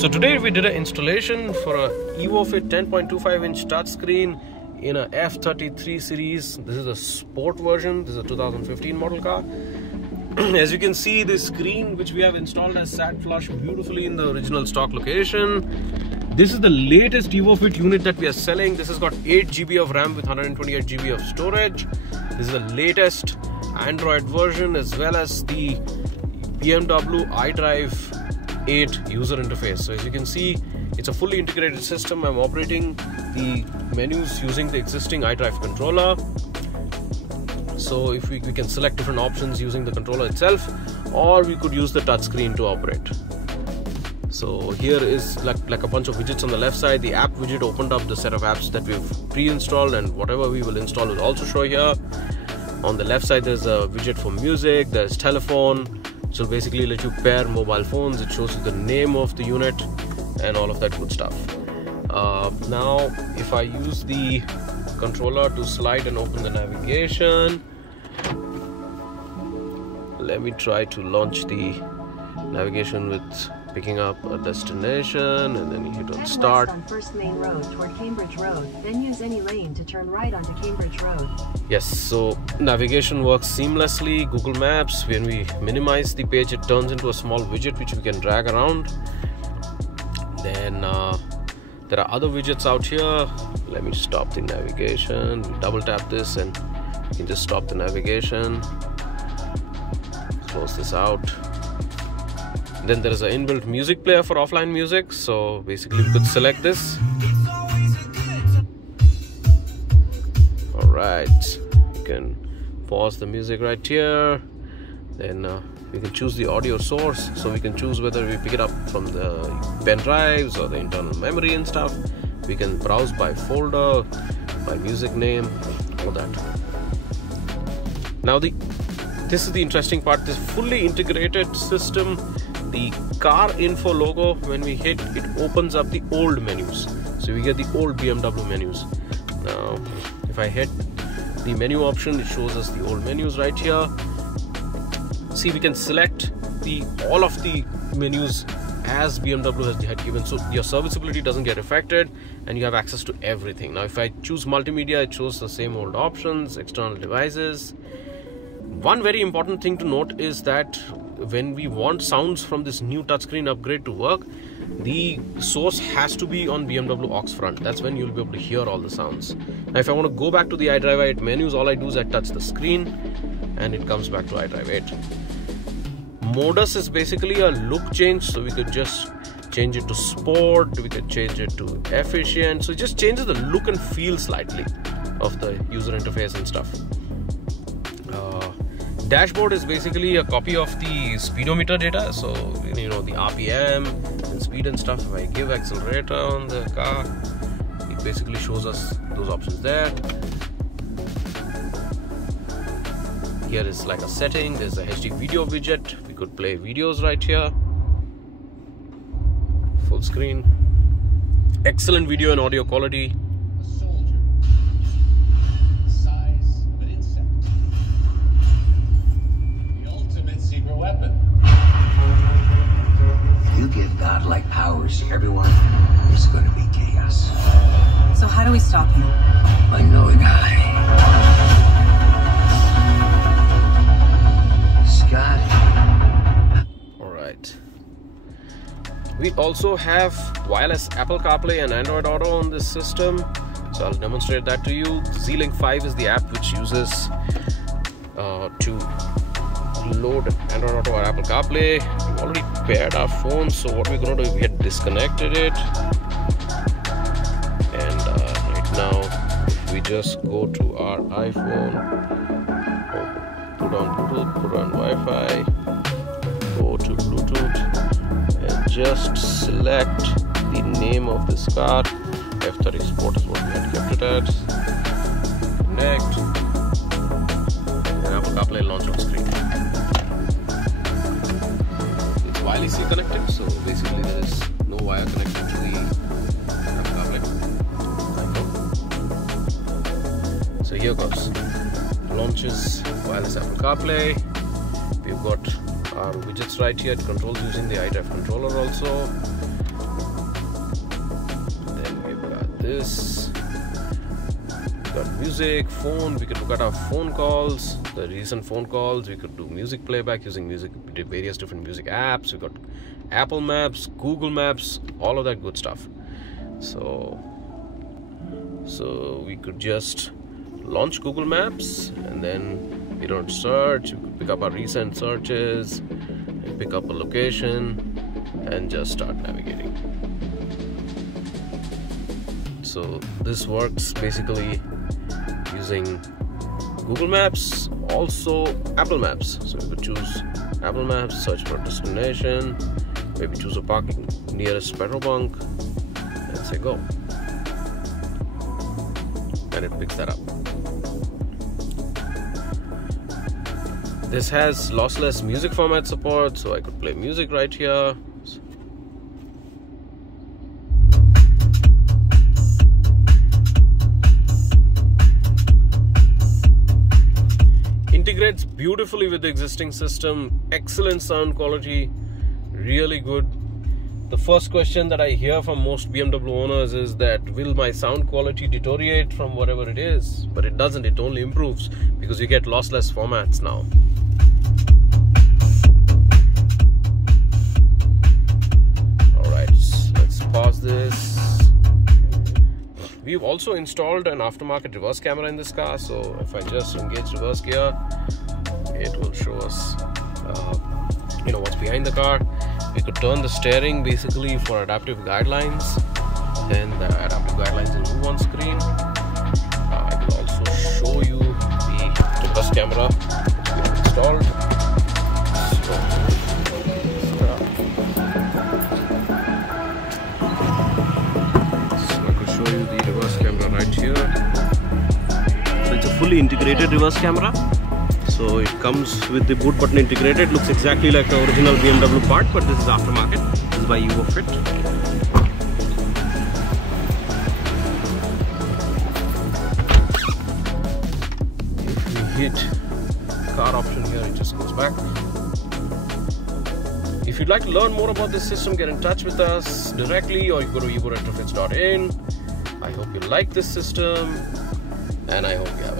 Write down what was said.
So today we did an installation for a EVO FIT 10.25 inch touchscreen in a F33 series. This is a sport version. This is a 2015 model car. As you can see, the screen which we have installed has sat flush beautifully in the original stock location. This is the latest EVO FIT unit that we are selling. This has got 8 GB of RAM with 128 GB of storage. This is the latest Android version as well as the BMW iDrive 8 user interface. So as you can see, it's a fully integrated system. I'm operating the menus using the existing iDrive controller. So if we can select different options using the controller itself, or we could use the touchscreen to operate. So here is like a bunch of widgets on the left side. The app widget opened up the set of apps that we've pre-installed, and whatever we will install will also show here. On the left side there's a widget for music, there's telephone, which will basically let you pair mobile phones. It shows you the name of the unit and all of that good stuff. Now if I use the controller to slide and open the navigation, let me try to launch the navigation with picking up a destination, and then you hit on start. On First Main Road toward Cambridge Road, then use any lane to turn right onto Cambridge Road. Yes, so navigation works seamlessly. Google Maps, when we minimize the page, it turns into a small widget which we can drag around. Then there are other widgets out here. Let me stop the navigation. Double tap this and you can just stop the navigation. Close this out. Then there is an inbuilt music player for offline music. So basically we could select this. Alright, you can pause the music right here. Then we can choose the audio source. So we can choose whether we pick it up from the pen drives or the internal memory and stuff. We can browse by folder, by music name, all that. Now this is the interesting part. This fully integrated system, the car info logo, when we hit, it opens up the old menus. So we get the old BMW menus. Now if I hit the menu option, it shows us the old menus right here. See, we can select all of the menus as BMW had given, so your serviceability doesn't get affected and you have access to everything. Now if I choose multimedia, it shows the same old options, external devices. One very important thing to note is that when we want sounds from this new touchscreen upgrade to work, the source has to be on BMW aux front. That's when you'll be able to hear all the sounds. Now if I want to go back to the iDrive 8 menus, all I do is I touch the screen and it comes back to iDrive 8. Modus is basically a look change, so we could just change it to sport, we could change it to efficient. So it just changes the look and feel slightly of the user interface and stuff. Dashboard is basically a copy of the speedometer data, so you know the RPM and speed and stuff. If I give accelerator on the car, it basically shows us those options there. Here is like a setting. There's a HD video widget. We could play videos right here. Full screen. Excellent video and audio quality. You give godlike powers to everyone, there's going to be chaos. So how do we stop him? By knowing how. Scott. Alright. We also have wireless Apple Carplay and Android Auto on this system. So I'll demonstrate that to you. Z-Link 5 is the app which uses to load Android Auto or Apple Carplay. We've already paired our phones, so what we're going to do is we had disconnected it, and right now if we just go to our iPhone, put on Bluetooth, put on Wi-Fi, go to Bluetooth and just select the name of this car. F30 Sport is what we had kept it at. Connect, and Apple CarPlay launch on screen. Wireless connected, so basically there is no wire connected to the Apple CarPlay. So here goes. Launches wireless Apple CarPlay. We've got our widgets right here. It controls using the iDrive controller also. this. We got music, phone. We could look at our phone calls, the recent phone calls. We could do music playback using various different music apps. We got Apple Maps, Google Maps, all of that good stuff. So we could just launch Google Maps, and then we don't search. We could pick up our recent searches and pick up a location and just start navigating. So this works basically using Google Maps, also Apple Maps. So we could choose Apple Maps, search for a destination, maybe choose a parking nearest petrol bunk, and say go. And it picks that up. This has lossless music format support, so I could play music right here. Integrates beautifully with the existing system. Excellent sound quality, really good. The first question that I hear from most BMW owners is that, will my sound quality deteriorate from whatever it is? But it doesn't, it only improves because you get lossless formats now. Alright, let's pause this. We've also installed an aftermarket reverse camera in this car, so if I just engage reverse gear, it will show us what's behind the car. We could turn the steering basically for adaptive guidelines, and the adaptive guidelines will move on screen. I will also show you the reverse camera we have installed. So I could show you the reverse camera right here. So it's a fully integrated reverse camera. So it comes with the boot button integrated. Looks exactly like the original BMW part, but this is aftermarket. This is by EVO FIT. If we hit car option here, it just goes back. If you'd like to learn more about this system, get in touch with us directly, or you go to evoretrofits.in. I hope you like this system, and I hope you have